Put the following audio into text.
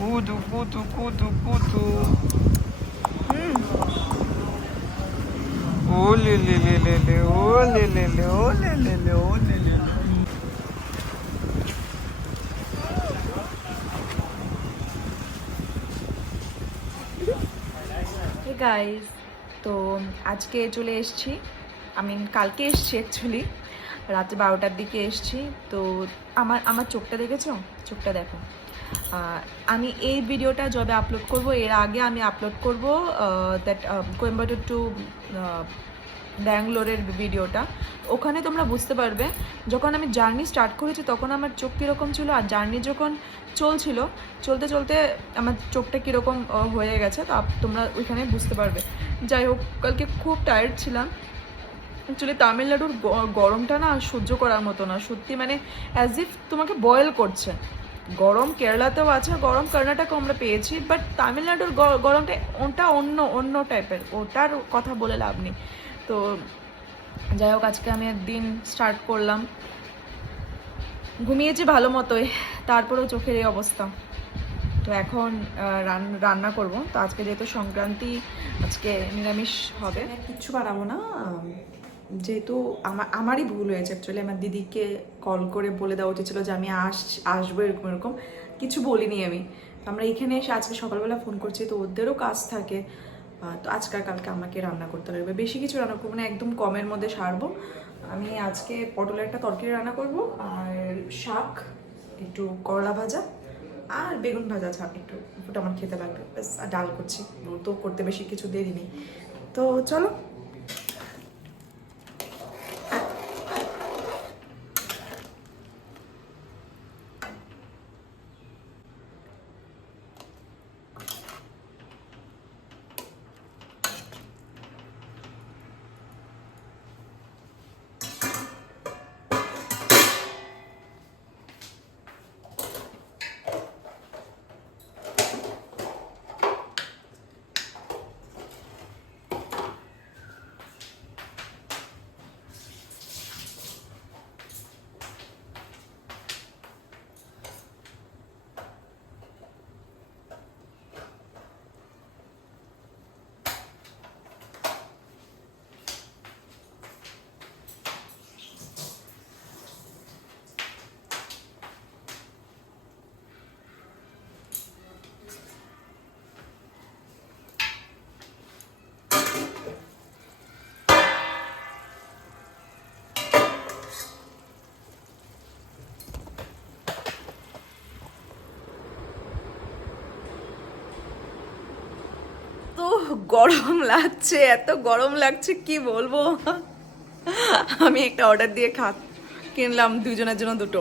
Kudu Kudu Kudu Kudu. ও লে লে লে লে লে ও লে লে লে ও লে লে লে ও লে লে লে হে গাইস তো আজকে চলে এসেছি। আমি কালকে এসেছি অ্যাকচুয়ালি রাত্রে বারোটার দিকে এসেছি। তো আমার আমার চোখটা দেখেছ? চোখটা দেখো। আমি এই ভিডিওটা যবে আপলোড করব, এর আগে আমি আপলোড করব দ্যাট কোয়েম্বাটোর টু ব্যাঙ্গালোরের ভিডিওটা। ওখানে তোমরা বুঝতে পারবে, যখন আমি জার্নি স্টার্ট করেছি, তখন আমার চোখ কীরকম ছিল আর জার্নি যখন চলছিল, চলতে চলতে আমার চোখটা কীরকম হয়ে গেছে, তা তোমরা ওইখানে বুঝতে পারবে। যাই হোক, কালকে খুব টায়ার্ড ছিলাম। অ্যাকচুয়ালি তামিলনাড়ুর গরমটা না সহ্য করার মতো না, সত্যি মানে অ্যাজ ইফ তোমাকে বয়েল করছে। গরম, কেরালাতেও আছে গরম কর্ণাটকে আমরা পেয়েছি বাট তামিলনাড়ুর গরমটা ওটা অন্য অন্য টাইপের ওটার কথা বলে লাভ নেই। তো যাই হোক, আজকে আমি একদিন স্টার্ট করলাম। ঘুমিয়েছি ভালো মতোই, তারপরেও চোখের এই অবস্থা। তো এখন রান্না করব। তো আজকে যেহেতু সংক্রান্তি, আজকে নিরামিষ হবে। কিচ্ছু বানাবো না। যেহেতু আমার আমারই ভুল হয়েছে অ্যাকচুয়ালি আমার দিদিকে কল করে বলে দেওয়া উচিত ছিল যে আমি আস, আসব এরকম এরকম। কিছু বলিনি আমি। আমরা এখানে এসে আজকে সকালবেলা ফোন করছি, তো ওদেরও কাজ থাকে। তো আজকাল কালকে আমাকে রান্না করতে লাগবে বেশি কিছু রান্না করব না, একদম কমের মধ্যে সারবো। আমি আজকে পটলের একটা তরকারি রান্না করব, আর শাক, একটু করলা ভাজা, আর বেগুন ভাজা ছাড় একটু, ওটা আমার খেতে লাগবে। ব্যাস, আর ডাল করছি। তো করতে বেশি কিছু দেরি নেই। তো চলো গরম লাগছে, এত গরম লাগছে, কি বলব? আমি একটা অর্ডার দিয়ে খা কিনলাম, দুজনের জন্য দুটো।